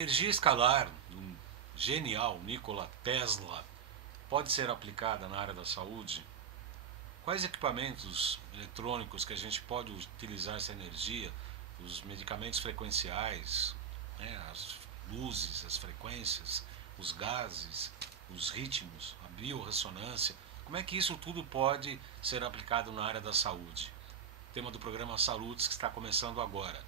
Energia escalar do genial Nikola Tesla pode ser aplicada na área da saúde? Quais equipamentos eletrônicos que a gente pode utilizar essa energia? Os medicamentos frequenciais, né, as luzes, as frequências, os gases, os ritmos, a biorressonância. Como é que isso tudo pode ser aplicado na área da saúde? Tema do programa Saludes que está começando agora.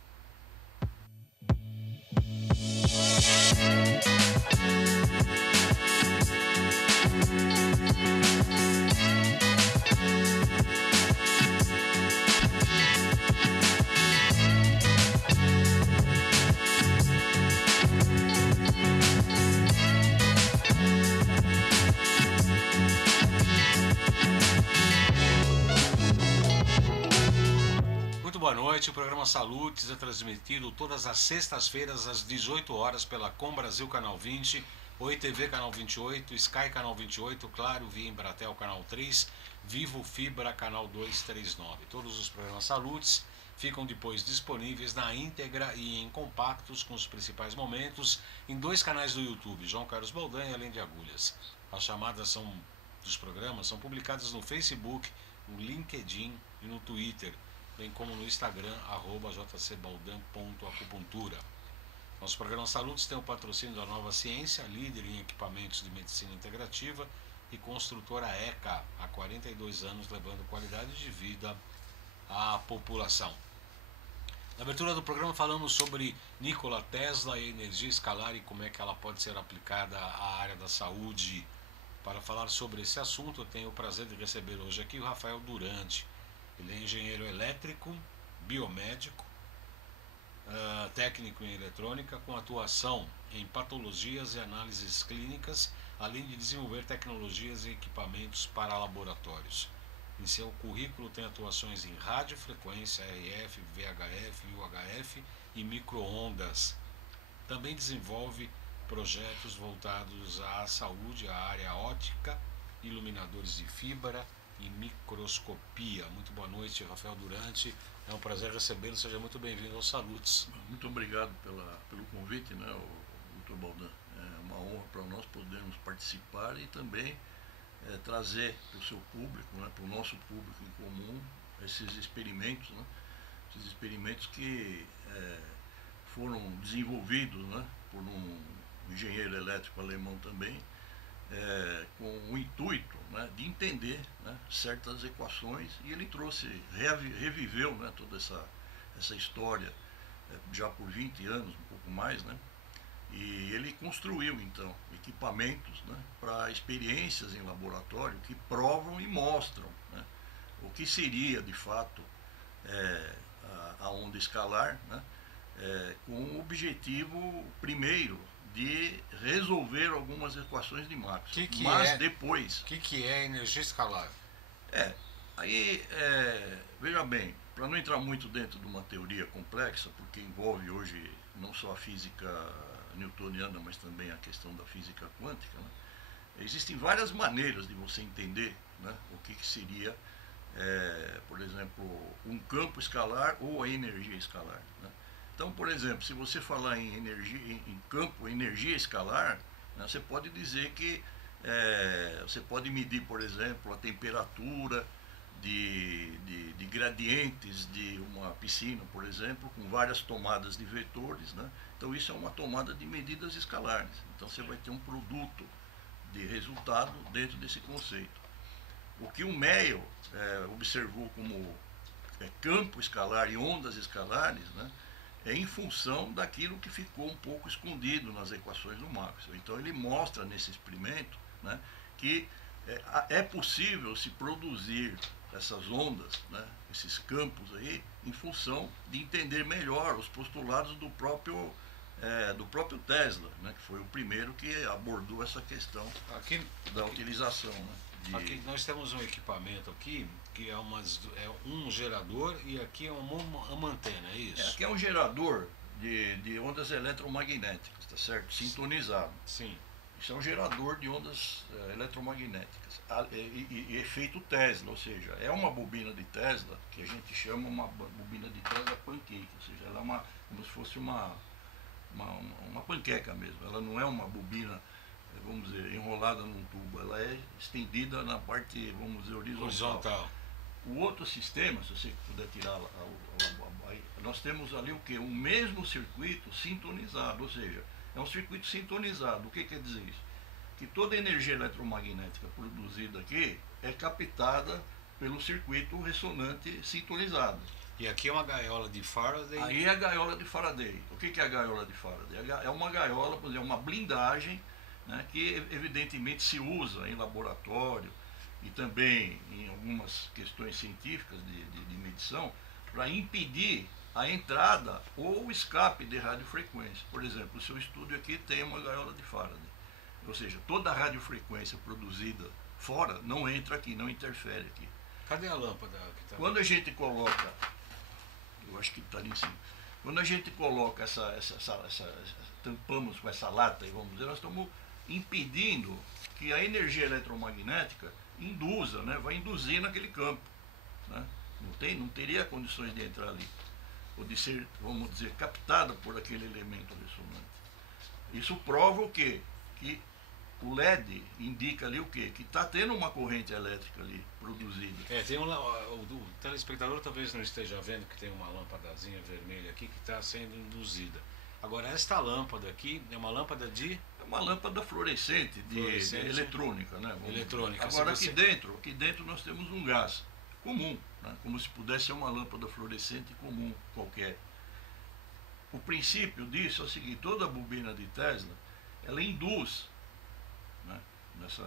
Muito boa noite, o programa Saludes é transmitido todas as sextas-feiras às 18 horas pela Com Brasil Canal 20, Oi TV Canal 28, Sky Canal 28, Claro, Via Embratel Canal 3, Vivo Fibra Canal 239. Todos os programas Saludes ficam depois disponíveis na íntegra e em compactos com os principais momentos em dois canais do YouTube, João Carlos Baldan e Além de Agulhas. As chamadas dos programas são publicadas no Facebook, no LinkedIn e no Twitter, bem como no Instagram, jcbaldan.acupuntura. Nosso programa Saludes tem o patrocínio da Nova Ciência, líder em equipamentos de medicina integrativa, e construtora ECA, há 42 anos levando qualidade de vida à população. Na abertura do programa falamos sobre Nikola Tesla e a energia escalar e como é que ela pode ser aplicada à área da saúde. Para falar sobre esse assunto, eu tenho o prazer de receber hoje aqui o Rafael Durante. Ele é engenheiro elétrico, biomédico, técnico em eletrônica, com atuação em patologias e análises clínicas, além de desenvolver tecnologias e equipamentos para laboratórios. Em seu currículo tem atuações em radiofrequência, RF, VHF, UHF e microondas. Também desenvolve projetos voltados à saúde, à área óptica, iluminadores de fibra e microscopia. Muito boa noite, Rafael Durante. É um prazer recebê-lo. Seja muito bem-vindo aos Saludes. Muito obrigado pelo convite, né, Dr. Baldan. É uma honra para nós podermos participar e também trazer para o seu público, né, para o nosso público em comum, esses experimentos, né, esses experimentos que foram desenvolvidos, né, por um engenheiro elétrico alemão também, com o intuito, né, de entender, né, certas equações, e ele reviveu, né, toda essa história já por 20 anos, um pouco mais, né, e ele construiu então equipamentos, né, para experiências em laboratório que provam e mostram, né, o que seria de fato a onda escalar, né, com o objetivo primeiro de resolver algumas equações de Maxwell. Mas depois... O que é energia escalar? Aí, veja bem, para não entrar muito dentro de uma teoria complexa, porque envolve hoje não só a física newtoniana, mas também a questão da física quântica, né, existem várias maneiras de você entender, né, o que seria, por exemplo, um campo escalar ou a energia escalar, né. Então, por exemplo, se você falar em energia escalar, né, você pode dizer que você pode medir, por exemplo, a temperatura de gradientes de uma piscina, por exemplo, com várias tomadas de vetores, né? Então isso é uma tomada de medidas escalares. Então você vai ter um produto de resultado dentro desse conceito. O que o Mayo observou como campo escalar e ondas escalares, né, é em função daquilo que ficou um pouco escondido nas equações do Maxwell. Então ele mostra nesse experimento, né, que é possível se produzir essas ondas, né, esses campos aí, em função de entender melhor os postulados do próprio Tesla, né, que foi o primeiro que abordou essa questão da utilização, né, Aqui nós temos um equipamento aqui que é um gerador e aqui é uma antena, é isso? Aqui é um gerador de ondas eletromagnéticas, tá certo? Sintonizado. Sim. Isso é um gerador de ondas eletromagnéticas e efeito Tesla, ou seja, é uma bobina de Tesla que a gente chama uma bobina de Tesla pancake, ou seja, ela é como se fosse uma uma panqueca mesmo. Ela não é uma bobina, vamos dizer, enrolada num tubo. Ela é estendida na parte, vamos dizer, horizontal. O outro sistema, se você puder tirar nós temos ali o que? O mesmo circuito sintonizado, ou seja, é um circuito sintonizado. O que quer dizer isso? Que toda a energia eletromagnética produzida aqui é captada pelo circuito ressonante sintonizado. E aqui é uma gaiola de Faraday? Aí é a gaiola de Faraday. O que é a gaiola de Faraday? É uma gaiola, por exemplo, uma blindagem, né, que evidentemente se usa em laboratório e também em algumas questões científicas de medição para impedir a entrada ou o escape de radiofrequência. Por exemplo, o seu estúdio aqui tem uma gaiola de Faraday. Ou seja, toda a radiofrequência produzida fora não entra aqui, não interfere aqui. Cadê a lâmpada que tá? Quando a gente coloca, eu acho que está ali em cima, quando a gente coloca tampamos com essa lata, vamos dizer, nós estamos impedindo que a energia eletromagnética induza, né, vai induzir naquele campo. Né? Não teria condições de entrar ali, ou de ser, vamos dizer, captada por aquele elemento ressonante. Isso prova o quê? Que o LED indica ali o quê? Que está tendo uma corrente elétrica ali produzida. Tem o telespectador talvez não esteja vendo que tem uma lâmpadazinha vermelha aqui que está sendo induzida. Agora, esta lâmpada aqui é uma lâmpada de... É uma lâmpada fluorescente, de eletrônica, né? Eletrônica. Agora, aqui dentro nós temos um gás comum, né? Como se pudesse ser uma lâmpada fluorescente comum qualquer. O princípio disso é o seguinte: toda a bobina de Tesla, ela induz, né,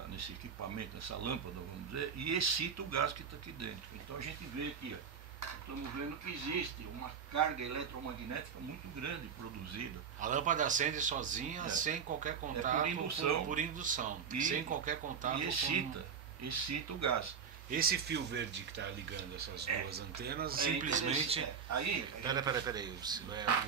nesse equipamento, nessa lâmpada, vamos dizer, e excita o gás que está aqui dentro. Então a gente vê aqui, ó, estamos vendo que existe uma carga eletromagnética muito grande produzida. A lâmpada acende sozinha, sem qualquer contato, por indução, sem qualquer contato. E excita o gás. Esse fio verde que está ligando essas duas antenas, simplesmente... Peraí.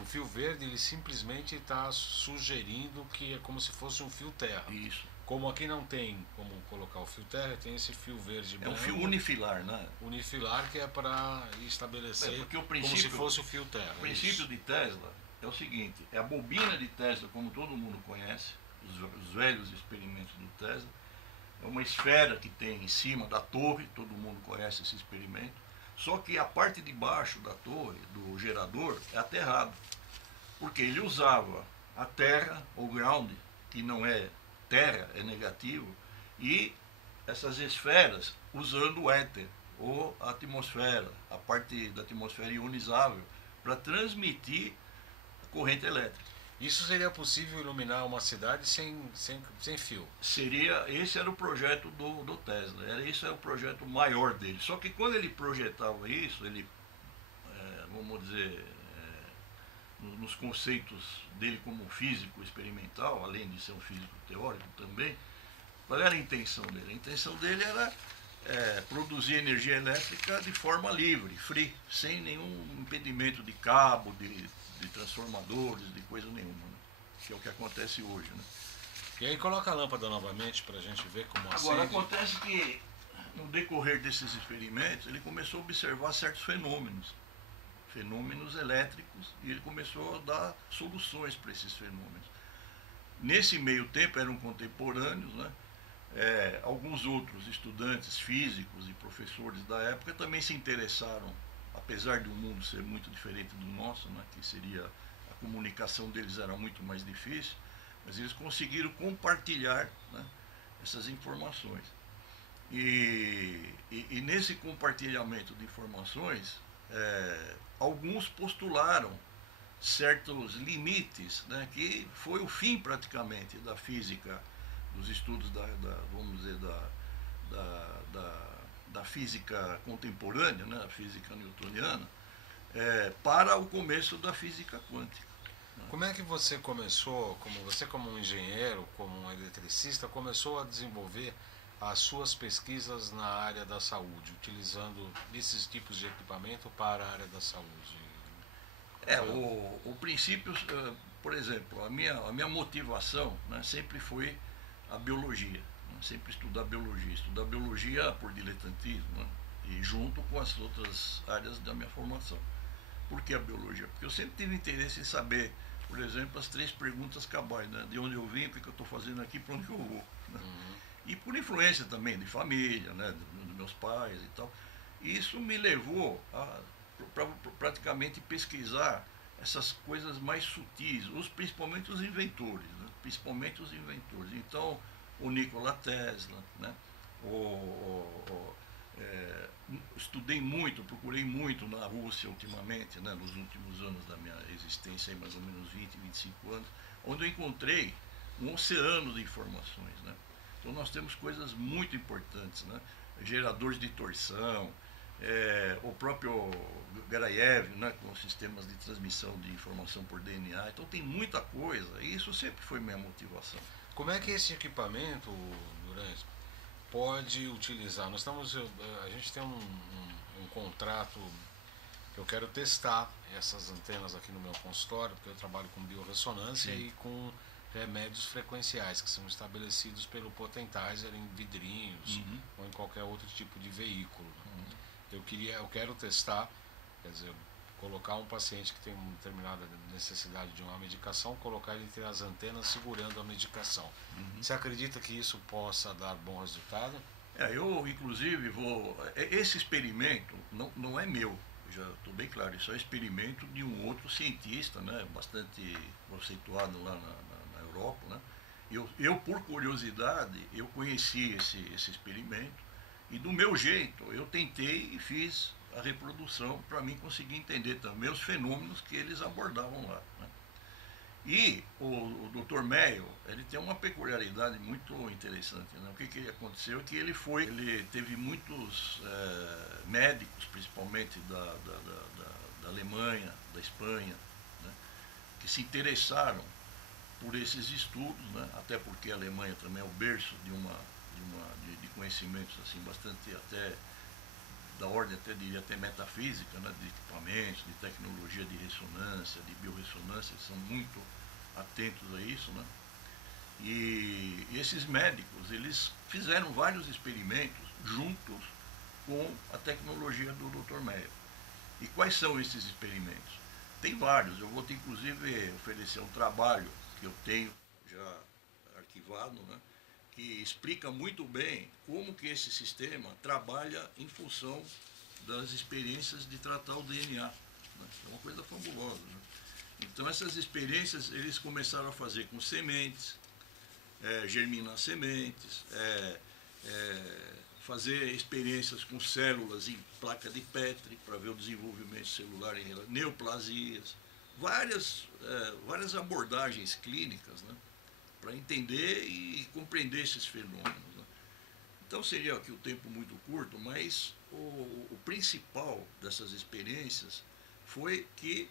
O fio verde, ele simplesmente está sugerindo que é como se fosse um fio terra. Isso. Como aqui não tem como colocar o fio terra, tem esse fio verde branco. É um fio unifilar, né? Unifilar, que é para estabelecer como se fosse o fio terra. O princípio de Tesla é o seguinte: é a bobina de Tesla, como todo mundo conhece, os velhos experimentos do Tesla. É uma esfera que tem em cima da torre, todo mundo conhece esse experimento, só que a parte de baixo da torre, do gerador, é aterrado, porque ele usava a terra, ou ground, que não é terra, é negativo, e essas esferas usando o éter, ou a atmosfera, a parte da atmosfera ionizável, para transmitir a corrente elétrica. Isso seria possível iluminar uma cidade sem fio? Esse era o projeto do Tesla, esse é o projeto maior dele. Só que quando ele projetava isso, ele, vamos dizer, nos conceitos dele como físico experimental, além de ser um físico teórico também, qual era a intenção dele? A intenção dele era produzir energia elétrica de forma livre, free, sem nenhum impedimento de cabo, de transformadores, de coisa nenhuma, né? Que é o que acontece hoje, né? E aí coloca a lâmpada novamente para a gente ver como acende. Agora acontece que no decorrer desses experimentos ele começou a observar certos fenômenos elétricos, e ele começou a dar soluções para esses fenômenos. Nesse meio tempo eram contemporâneos, né? Alguns outros estudantes físicos e professores da época também se interessaram, apesar de o mundo ser muito diferente do nosso, né, que seria, a comunicação deles era muito mais difícil, mas eles conseguiram compartilhar, né, essas informações. E nesse compartilhamento de informações, alguns postularam certos limites, né, que foi o fim praticamente da física, dos estudos vamos dizer, da física contemporânea, né, a física newtoniana, para o começo da física quântica. Como é que você começou, como um engenheiro, como um eletricista, começou a desenvolver as suas pesquisas na área da saúde, utilizando esses tipos de equipamento para a área da saúde? O princípio, por exemplo, a minha motivação, né, sempre foi a biologia. Sempre estudar biologia por diletantismo, né? E junto com as outras áreas da minha formação. Por que a biologia? Porque eu sempre tive interesse em saber, por por exemplo, as 3 perguntas cabais, né? De onde eu vim, o que eu estou fazendo aqui, para onde eu vou. Né? E por influência também de família, né? Dos meus pais e tal. E isso me levou a praticamente pesquisar essas coisas mais sutis, principalmente os inventores, né? Principalmente os inventores. Então, o Nikola Tesla, né? Estudei muito, procurei muito na Rússia ultimamente, né? Nos últimos anos da minha existência, aí, mais ou menos 20, 25 anos, onde eu encontrei um oceano de informações, né? Então nós temos coisas muito importantes, né? Geradores de torção, o próprio Garayev, né, com sistemas de transmissão de informação por DNA. Então tem muita coisa, e isso sempre foi minha motivação. Como é que esse equipamento, Durante, pode utilizar? A gente tem um contrato que eu quero testar essas antenas aqui no meu consultório, porque eu trabalho com biorressonância e com remédios frequenciais que são estabelecidos pelo Potentizer em vidrinhos ou em qualquer outro tipo de veículo. Eu quero testar, quer dizer, colocar um paciente que tem uma determinada necessidade de uma medicação, colocar ele entre as antenas segurando a medicação. Você acredita que isso possa dar bom resultado? Eu inclusive esse experimento não é meu, já estou bem claro, isso é um experimento de um outro cientista, né, bastante conceituado lá na Europa, né? Eu por curiosidade, eu conheci esse experimento e do meu jeito eu tentei e fiz a reprodução para mim conseguir entender também os fenômenos que eles abordavam lá, né? E o Dr. Meio, ele tem uma peculiaridade muito interessante, né? O que aconteceu é que ele teve muitos médicos, principalmente da Alemanha, da Espanha, né, que se interessaram por esses estudos, né? Até porque a Alemanha também é o berço de conhecimentos assim, bastante até da ordem, até diria até metafísica, né? De equipamentos, de tecnologia de ressonância, de biorressonância, eles são muito atentos a isso, né? E esses médicos, eles fizeram vários experimentos juntos com a tecnologia do Dr. Meyer. E quais são esses experimentos? Tem vários, eu vou te inclusive oferecer um trabalho que eu tenho já arquivado, né, que explica muito bem como que esse sistema trabalha em função das experiências de tratar o DNA. Né? É uma coisa fabulosa. Né? Então essas experiências eles começaram a fazer com sementes, germinar sementes, fazer experiências com células em placa de Petri para ver o desenvolvimento celular em neoplasias, várias abordagens clínicas, né, para entender e compreender esses fenômenos. Né. Então seria aqui o tempo muito curto, mas o principal dessas experiências foi que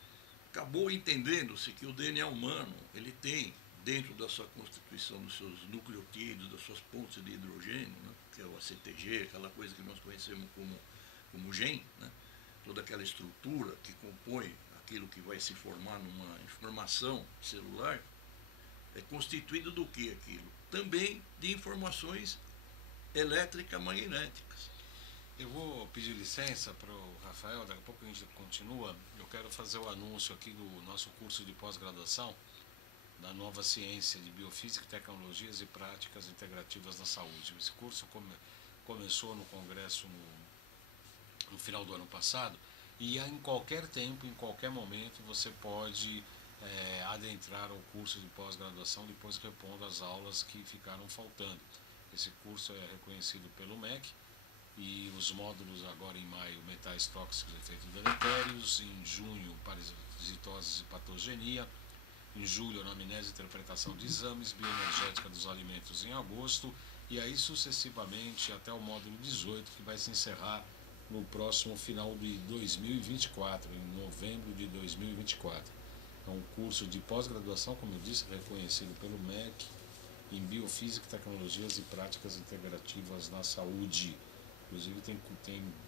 acabou entendendo-se que o DNA humano ele tem dentro da sua constituição, dos seus nucleotídeos, das suas pontes de hidrogênio, né, que é o ACTG, aquela coisa que nós conhecemos como gene, né, toda aquela estrutura que compõe aquilo que vai se formar numa informação celular, é constituído do que aquilo? Também de informações elétrica-magnéticas. Eu vou pedir licença para o Rafael, daqui a pouco a gente continua. Eu quero fazer o anúncio aqui do nosso curso de pós-graduação da nova ciência de biofísica, tecnologias e práticas integrativas na saúde. Esse curso começou no congresso no final do ano passado e em qualquer tempo, em qualquer momento, você pode adentrar ao curso de pós-graduação depois repondo as aulas que ficaram faltando. Esse curso é reconhecido pelo MEC e os módulos agora em maio, metais tóxicos e efeitos deletérios, em junho, parasitoses e patogenia, em julho, anamnese e interpretação de exames, bioenergética dos alimentos em agosto, e aí sucessivamente até o módulo 18, que vai se encerrar no próximo final de 2024, em novembro de 2024. É um curso de pós-graduação, como eu disse, reconhecido pelo MEC, em biofísica, tecnologias e práticas integrativas na saúde. Inclusive tem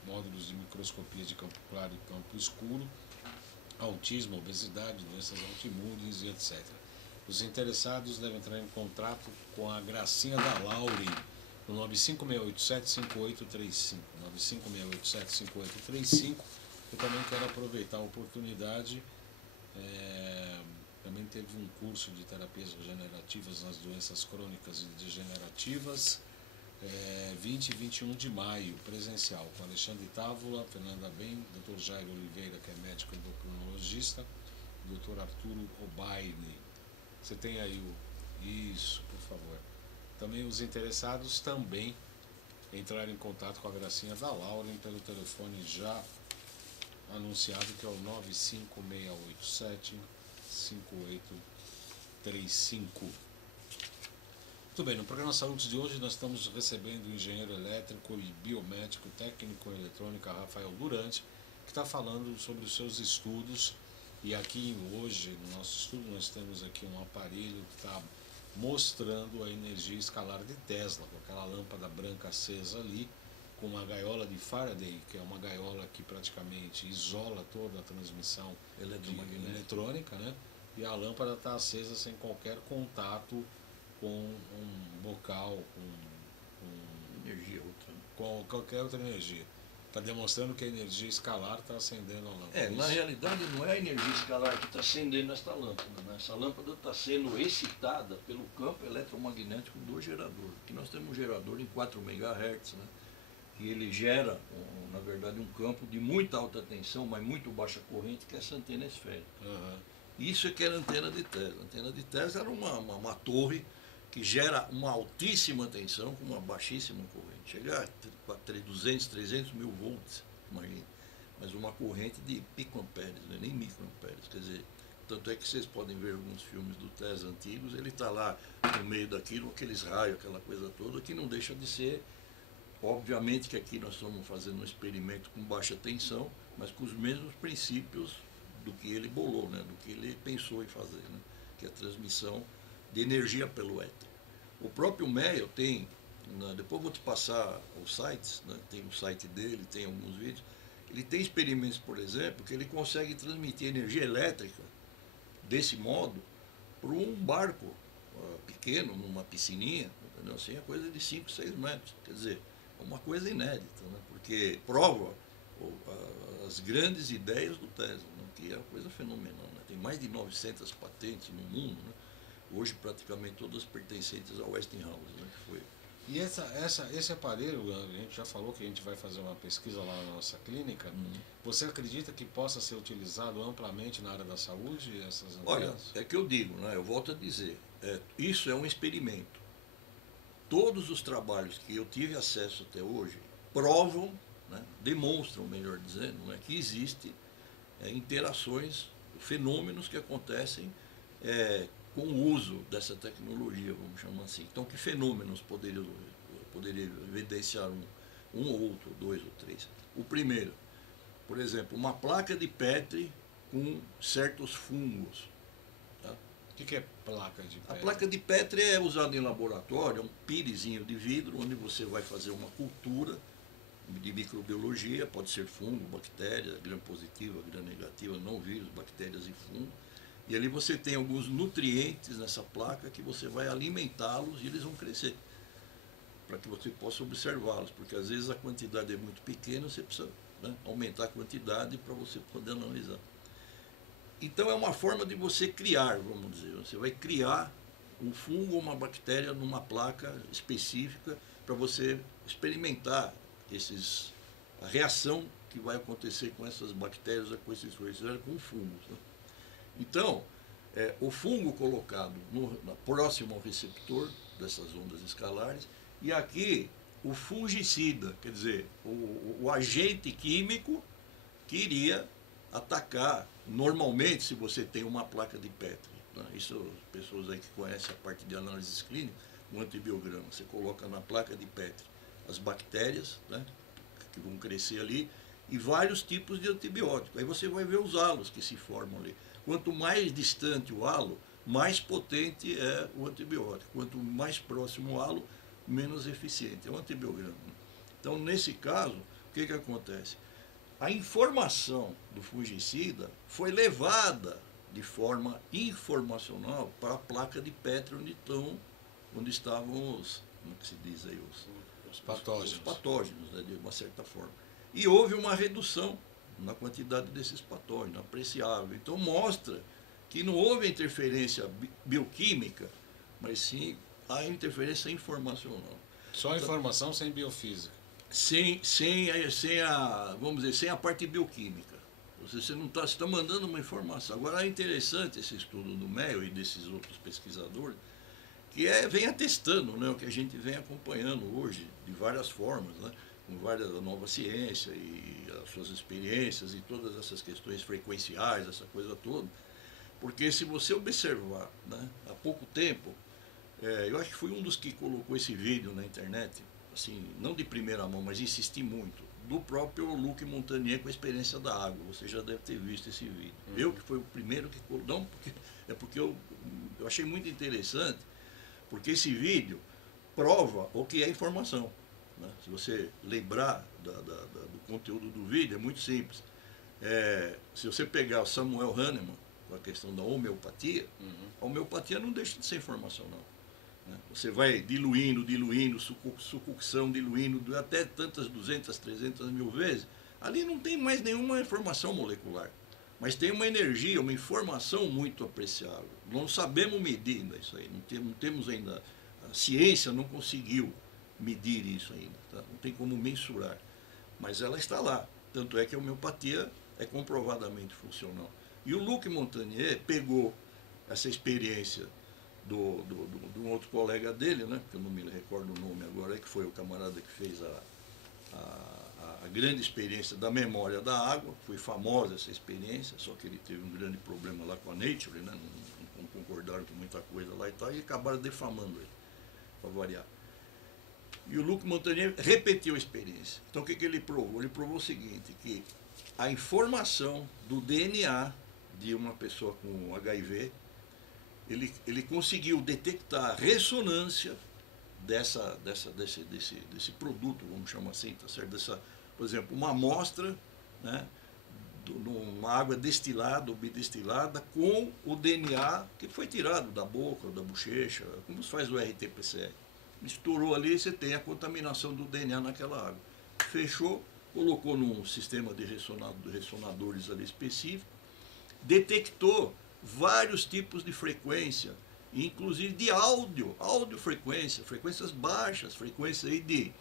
módulos de microscopia de campo claro e campo escuro, autismo, obesidade, doenças autoimunes e etc. Os interessados devem entrar em contato com a Gracinha da Laure no 956875835. 956875835. Eu também quero aproveitar a oportunidade Também teve um curso de terapias regenerativas nas doenças crônicas e degenerativas, 20 e 21 de maio, presencial, com Alexandre Távola, Fernanda Bem, Dr. Jairo Oliveira, que é médico endocrinologista, Dr. Arturo Obaine. Você tem aí isso, por favor. Também os interessados também entrarem em contato com a Gracinha da Lauren pelo telefone já anunciado, que é o 95687-5835. Muito bem, no programa Saúde de hoje nós estamos recebendo o engenheiro elétrico e biomédico técnico em eletrônica Rafael Durante, que está falando sobre os seus estudos. E aqui hoje, no nosso estudo, nós temos aqui um aparelho que está mostrando a energia escalar de Tesla, com aquela lâmpada branca acesa ali, com uma gaiola de Faraday, que é uma gaiola que praticamente isola toda a transmissão eletrônica, né? E a lâmpada está acesa sem qualquer contato com um bocal, com energia outra, né? Com qualquer outra energia. Está demonstrando que a energia escalar está acendendo a lâmpada. Na realidade não é a energia escalar que está acendendo esta lâmpada, né? Essa lâmpada está sendo excitada pelo campo eletromagnético do gerador. Aqui nós temos um gerador em 4 MHz, né? E ele gera, na verdade, um campo de muita alta tensão, mas muito baixa corrente, que é essa antena esférica. Uhum. Isso é que era a antena de Tesla. A antena de Tesla era uma torre que gera uma altíssima tensão com uma baixíssima corrente. Chega a 200, 300 mil volts, imagine. Mas uma corrente de picoamperes, né? Nem microamperes. Quer dizer, tanto é que vocês podem ver alguns filmes do Tesla antigos, ele está lá no meio daquilo, aqueles raios, aquela coisa toda, que não deixa de ser. Obviamente que aqui nós estamos fazendo um experimento com baixa tensão, mas com os mesmos princípios do que ele bolou, né? Do que ele pensou em fazer, né? Que é a transmissão de energia pelo éter. O próprio Meyer tem, depois vou te passar os sites, né? Tem o site dele, tem alguns vídeos, ele tem experimentos, por exemplo, que ele consegue transmitir energia elétrica desse modo para um barco pequeno, numa piscininha, entendeu? Assim, é coisa de 5, 6 metros, quer dizer, é uma coisa inédita, né? Porque prova as grandes ideias do Tesla, né? Que é uma coisa fenomenal, né? Tem mais de 900 patentes no mundo, né? Hoje praticamente todas pertencentes ao Westinghouse, né? Que foi. E esse aparelho, a gente já falou que a gente vai fazer uma pesquisa lá na nossa clínica. Você acredita que possa ser utilizado amplamente na área da saúde, essas antenas? Olha, é que eu digo, né? Eu volto a dizer, isso é um experimento. Todos os trabalhos que eu tive acesso até hoje provam, né? Demonstram, melhor dizendo, né? Que existem interações, fenômenos que acontecem com o uso dessa tecnologia, vamos chamar assim. Então, que fenômenos poderia evidenciar um ou outro, 2 ou 3? O primeiro, por exemplo, uma placa de Petri com certos fungos. Tá? O que é placa de Petri? A placa de Petri é usada em laboratório, é um pirezinho de vidro, onde você vai fazer uma cultura de microbiologia, pode ser fungo, bactéria, gram positiva, gram negativa, não vírus, bactérias e fungo. E ali você tem alguns nutrientes nessa placa que você vai alimentá-los e eles vão crescer, para que você possa observá-los, porque às vezes a quantidade é muito pequena, você precisa, né, aumentar a quantidade para você poder analisar. Então é uma forma de você criar, vamos dizer, você vai criar um fungo ou uma bactéria numa placa específica para você experimentar a reação que vai acontecer com essas bactérias, com esses com fungos, né? Então, o fungo colocado próximo ao receptor dessas ondas escalares, e aqui o fungicida, quer dizer, o agente químico que iria atacar, normalmente, se você tem uma placa de Petri, né? Isso, as pessoas aí que conhecem a parte de análises clínicas, um antibiograma, você coloca na placa de Petri as bactérias, né, que vão crescer ali, e vários tipos de antibióticos. Aí você vai ver os halos que se formam ali. Quanto mais distante o halo, mais potente é o antibiótico. Quanto mais próximo o halo, menos eficiente. É um antibiograma. Então, nesse caso, o que acontece? A informação do fungicida foi levada de forma informacional para a placa de Petri, onde estavam os, como que se diz aí, os patógenos. Os patógenos, né, de uma certa forma. E houve uma redução na quantidade desses patógenos, apreciável. Então mostra que não houve interferência bioquímica, mas sim a interferência informacional. Só informação sem biofísica. Sem vamos dizer, sem a parte bioquímica. Você não está, você tá mandando uma informação. Agora é interessante esse estudo do MEL e desses outros pesquisadores, que vem atestando, né, o que a gente vem acompanhando hoje, de várias formas, né, com várias nova ciência e as suas experiências e todas essas questões frequenciais, essa coisa toda. Porque se você observar, né, há pouco tempo, eu acho que fui um dos que colocou esse vídeo na internet, assim, não de primeira mão, mas insisti muito, do próprio Luc Montagnier com a experiência da água. Você já deve ter visto esse vídeo. Eu que fui o primeiro que colocou, não, porque eu achei muito interessante, porque esse vídeo prova o que é informação. Né? Se você lembrar do conteúdo do vídeo, é muito simples. Se você pegar o Samuel Hahnemann, com a questão da homeopatia, a homeopatia não deixa de ser informação, não. Você vai diluindo, sucção, diluindo, até tantas 200, 300 mil vezes, ali não tem mais nenhuma informação molecular, mas tem uma energia, uma informação muito apreciável. Não sabemos medir ainda isso aí, não temos ainda, a ciência não conseguiu medir isso ainda, tá? Não tem como mensurar, mas ela está lá, tanto é que a homeopatia é comprovadamente funcional. E o Luc Montagnier pegou essa experiência de um outro colega dele, né, que eu não me recordo o nome agora, que foi o camarada que fez a grande experiência da memória da água. Foi famosa essa experiência, só que ele teve um grande problema lá com a Nature, né, não concordaram com muita coisa lá e tal, e acabaram defamando ele, para variar. E o Luc Montagnier repetiu a experiência. Então o que ele provou? Ele provou o seguinte, que a informação do DNA de uma pessoa com HIV, ele conseguiu detectar a ressonância desse produto, vamos chamar assim, tá certo? Por exemplo, uma amostra, né, uma água destilada ou bidestilada com o DNA que foi tirado da boca, da bochecha, como se faz o RT-PCR. Misturou ali, você tem a contaminação do DNA naquela água. Fechou, colocou num sistema de ressonadores ali específico, detectou vários tipos de frequência, inclusive de audiofrequência, frequências baixas, frequência aí de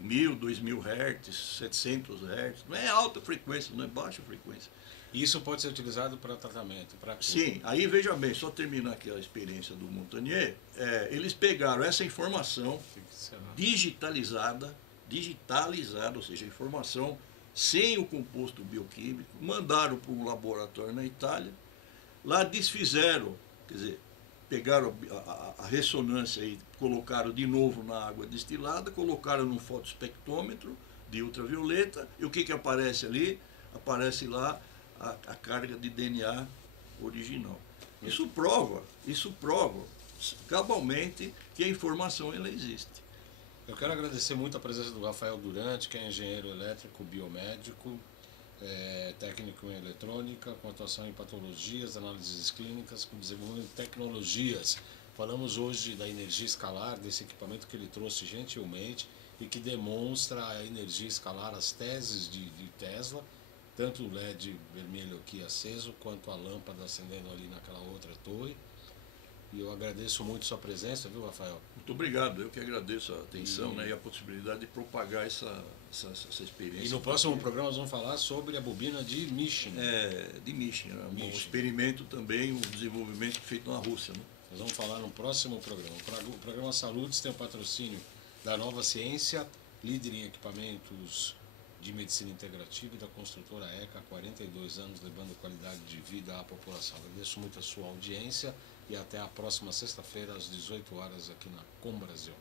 1000, 2000 Hz, 700 Hz, não é alta frequência, não é baixa frequência. Isso pode ser utilizado para tratamento? Sim, aí veja bem, só terminar aqui a experiência do Montagnier, eles pegaram essa informação digitalizada, ou seja, informação sem o composto bioquímico, mandaram para um laboratório na Itália, lá desfizeram, quer dizer, pegaram a ressonância e colocaram de novo na água destilada, colocaram num fotoespectrômetro de ultravioleta, e o que aparece ali? Aparece lá a carga de DNA original. Isso prova cabalmente que a informação ela existe. Eu quero agradecer muito a presença do Rafael Durante, que é engenheiro elétrico, biomédico, técnico em eletrônica, com atuação em patologias, análises clínicas, com desenvolvimento de tecnologias. Falamos hoje da energia escalar, desse equipamento que ele trouxe gentilmente e que demonstra a energia escalar, as teses de Tesla, tanto o LED vermelho aqui aceso, quanto a lâmpada acendendo ali naquela outra torre. E eu agradeço muito sua presença, viu, Rafael? Muito obrigado, eu que agradeço a atenção, né, e a possibilidade de propagar essa experiência. E no próximo programa nós vamos falar sobre a bobina de Mishin. De Mishin, né? Um experimento também, um desenvolvimento feito na Rússia. Né? Nós vamos falar no próximo programa. O programa Saludes tem o patrocínio da Nova Ciência, líder em equipamentos de medicina integrativa, e da construtora ECA, há 42 anos, levando qualidade de vida à população. Agradeço muito a sua audiência e até a próxima sexta-feira, às 18 horas, aqui na Com Brasil.